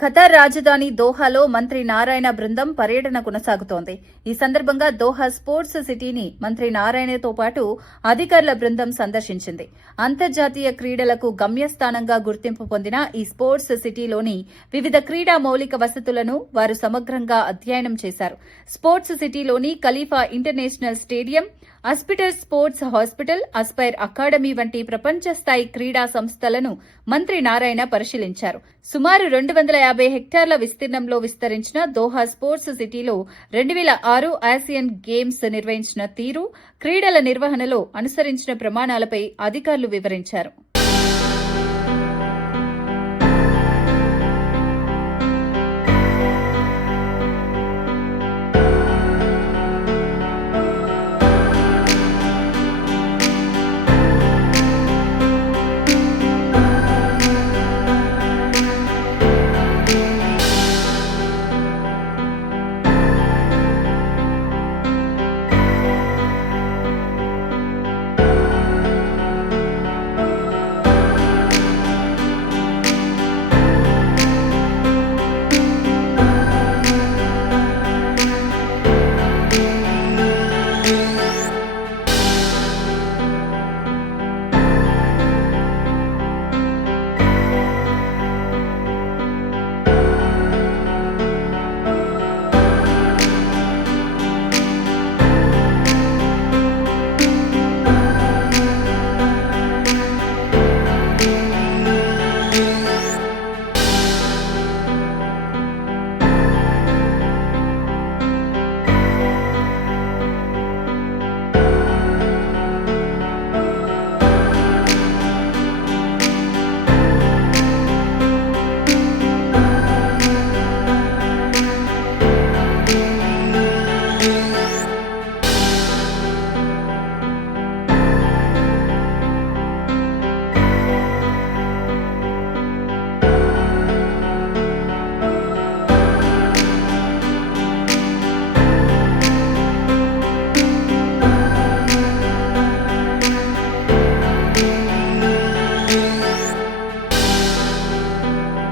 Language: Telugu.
ఖతార్ రాజధాని దోహాలో మంత్రి నారాయణ బృందం పర్యటన కొనసాగుతోంది. ఈ సందర్భంగా దోహా స్పోర్ట్స్ సిటీని మంత్రి నారాయణతో పాటు అధికారుల బృందం సందర్శించింది. అంతర్జాతీయ క్రీడలకు గమ్యస్థానంగా గుర్తింపు పొందిన ఈ స్పోర్ట్స్ సిటీలోని వివిధ క్రీడా మౌలిక వసతులను వారు సమగ్రంగా అధ్యయనం చేశారు. స్పోర్ట్స్ సిటీలోని Khalifa international stadium, Aspetar sports hospital, Aspire academy వంటి ప్రపంచ స్థాయి క్రీడా సంస్థలను మంత్రి నారాయణ పరిశీలించారు. సుమారు 250 హెక్టార్ల విస్తీర్ణంలో విస్తరించిన దోహా స్పోర్ట్స్ సిటీలో 2006 ఆసియన్ గేమ్స్ నిర్వహించిన తీరు, క్రీడల నిర్వహణలో అనుసరించిన ప్రమాణాలపై అధికారులు వివరించారు.